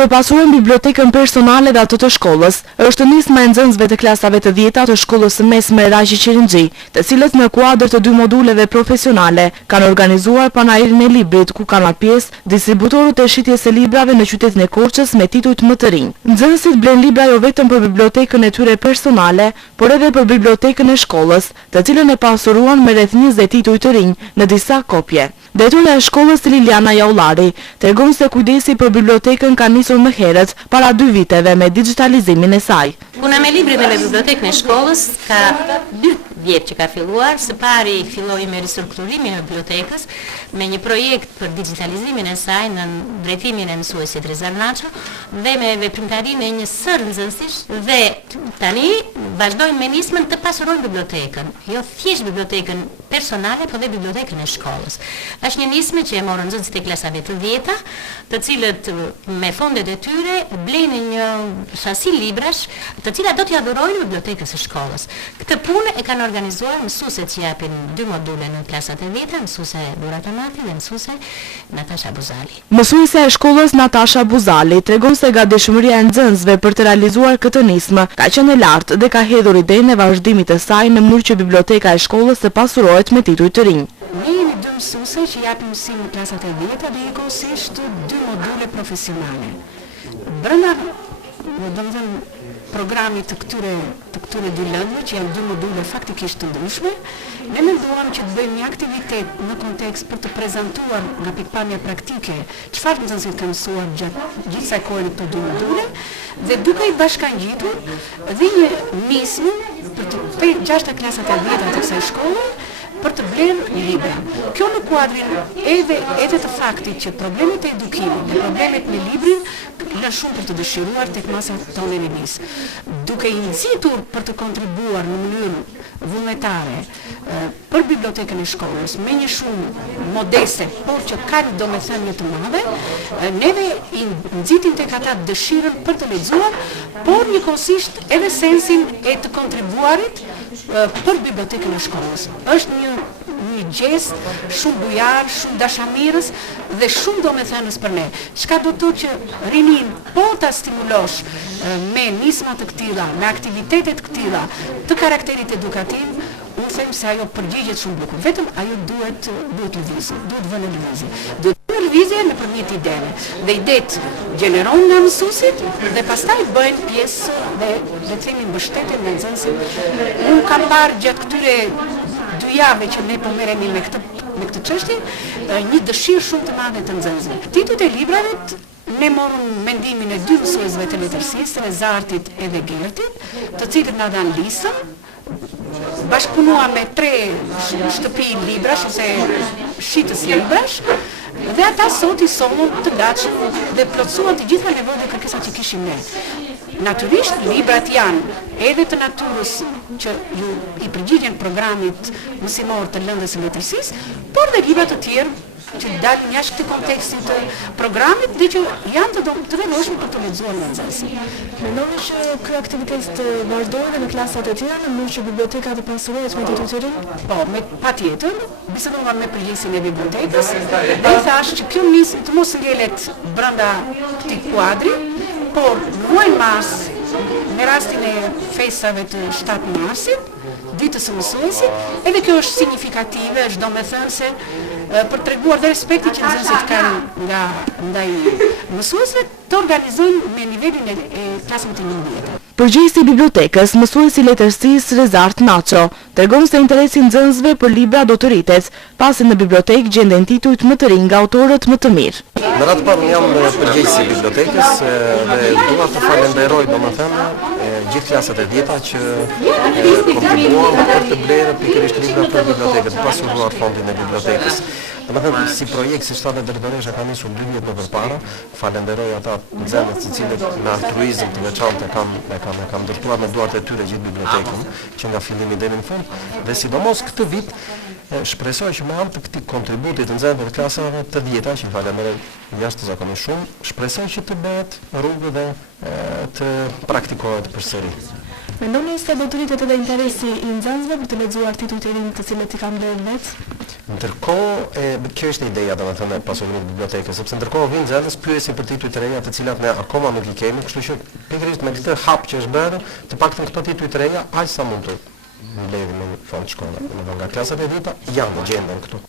përpasurën bibliotekën personale dhe atë të shkollës. Është nisma e nxënësve të klasave të 10 të shkollës së mesme Raqi Qirinxhi, të cilët në kuadër të 2 moduleve profesionale kanë organizuar panairin e librit, ku kanë marrë pjesë distributorët e shitjes së librave në qytetin e Korçës me titujt më të rinj. Nxënësit blen libra jo vetëm për bibliotekën e tyre personale, por edhe për bibliotekën e shkollës, të cilën e pasuruan me rreth 20 tituj të rinj në disa kopje. Drejtoria e shkollës Liliana Jaullari tregon se kujdesi për bibliotekën ka nisur më herët para 2 viteve me digitalizimin e saj. Puna me libri me bibliotekën e shkollës ka 2 vjet që ka filluar. Së pari filloi me ristrukturimin e bibliotekës me një projekt për digitalizimin e saj në drejtimin e mësuesit Rizal Naço dhe me veprimtarinë e një sër nxënësish dhe tani vazhdojmë me nismën të pasurojmë bibliotekën, jo thjesht bibliotekën personale, por dhe bibliotekën e shkollës. Është një nismë që e morën nxënësit e klasave të 10-ta, të cilët me fondet e tyre blenë një sasi librash, të cilat do t'i adhurojnë bibliotekës së shkollës. Këtë punë e kanë organizuar mësuesit që japin 2 module në klasat e 10-ta, mësuese Durata Mati dhe mësuese Natasha Buzali. Mësuesja e shkollës Natasha Buzali tregon se gatishmëria e nxënësve për të realizuar këtë nismë ka qenë e lartë dhe ka hedhur idenë e vazhdimit të saj në mënyrë që biblioteka e shkollës të pasurohet me tituj të rinj. Ne jemi 2 mësuese që japim mësim në klasat e 10-ta dhe njëkohësisht 2 module profesionale. Brenda programit të këtyre 2 lëndëve, që janë 2 module faktikisht të ndryshme, ne menduam që të bëjmë një aktivitet në kontekst për të prezantuar nga pikpamja praktike çfarë nxënësit kanë mësuar gjatë gjithë kësaj kohe në këto 2 module dhe duke i bashkangjitur dhe një nismë për të 6 klasat e 10-ta të kësaj shkolle për të blerë libra. Kjo në kuadrin edhe të faktit që problemet e edukimit dhe problemet me librin lën shumë për të dëshiruar tek masa tonë e rinisë. Duke i nxitur për të kontribuar në mënyrë vullnetare për bibliotekën e shkollës me një shumë modeste, por që kanë domethënie të madhe, neve i nxitim tek ata dëshirën për të lexuar, por njëkohësisht edhe sensin e të kontribuarit për bibliotekën e shkollës. Është një gest shumë bujar, shumë dashamirës dhe shumë domethënës për ne. Çka do të thotë që rinin po ta stimulosh me nisma të këtilla, me aktivitete të këtilla të karakterit edukativ, unë them se ajo përgjigjet shumë bukur. Vetëm ajo duhet lëvizje, duhet vënë lëvizje. Duhet vënë lëvizje nëpërmjet ideve. Dhe idet gjeneron nga mësuesit dhe pastaj bëhen pjesë dhe le të themi mbështetje nga nxënësit. Unë kam parë gjatë këtyre 2 javë që ne po merremi me këtë çështje, një dëshirë shumë të madhe të nxënësve. Titujt e librave ne morëm mendimin e 2 mësuesve të letërsisë, Zartit edhe Gertit, të cilët na dhanë listën. Bashkëpunua me 3 shtëpi librash ose shitës librash dhe ata sot i sonë të gatshëm dhe plotësuan të gjitha nevojat dhe kërkesat që kishim ne. Natyrisht, librat janë edhe të natyrës që i përgjigjen programit mësimor të lëndës së letërsisë, por dhe libra të tjerë që dalin jashtë këtij konteksti të programit dhe që janë të nevojshme për të lexuar nga nxënësit. Mendoni që ky aktivitet të vazhdojë në klasat e tjera në mënyrë që biblioteka të pasurohet me tituj të rinj? Po, patjetër, bisedova me përgjegjësin e bibliotekës dhe i thash që kjo nismë të mos ngjelet brenda këtij kuadri, por në muajin mars, në rastin e festave të 7 marsit, ditës së mësuesit, edhe kjo është signifikative, është domethënëse për treguar dhe respekti që nxënësit kanë ndaj mësuesve, të organizojnë me nivelin e klasave të 11. Përgjegjësi i bibliotekës, mësuesi letërsisë Rizal Naço, tregon se interesi i nxënësve për libra do të rritet, pasi në bibliotekë gjenden titujt më të rinj nga autorët më të mirë. Në radhë parë jam përgjegjësi i bibliotekës dhe dua të falenderoj domethënë gjithë klasat e 10-ta që kontribuan për të blerë pikërisht libra për bibliotekën, të pasuruar fondin e bibliotekës. Domethënë si projekt si shtatë drejtoresha ka nisur 2 vjet më përpara. Falenderoj ata nxënës të cilët me altruizëm të veçantë kam ndërtuar me duart e tyre gjithë bibliotekën që nga fillimi deri në fund dhe sidomos këtë vit shpresoj që me anë të këtij kontributi të nxënësve të klasave të 10-ta, që falenderoj jashtëzakonisht shumë, shpresoj që të bëhet rrugë dhe të praktikohet përsëri. Mendoni se do të rritet edhe interesi i nxënësve për të lexuar titujt e rinj të cilët i kanë blerë vetë? Ndërkohë, kjo është ideja domethënë e pasurimit të bibliotekës, sepse ndërkohë vinë nxënës pyesje për tituj të reja, të cilat ne akoma nuk i kemi, kështu që pikërisht me këtë hap që është bërë, të paktën këto tituj të reja aq sa mund të mbledhin në fond shkolla, nga klasat e dyta janë në gjendën këtu.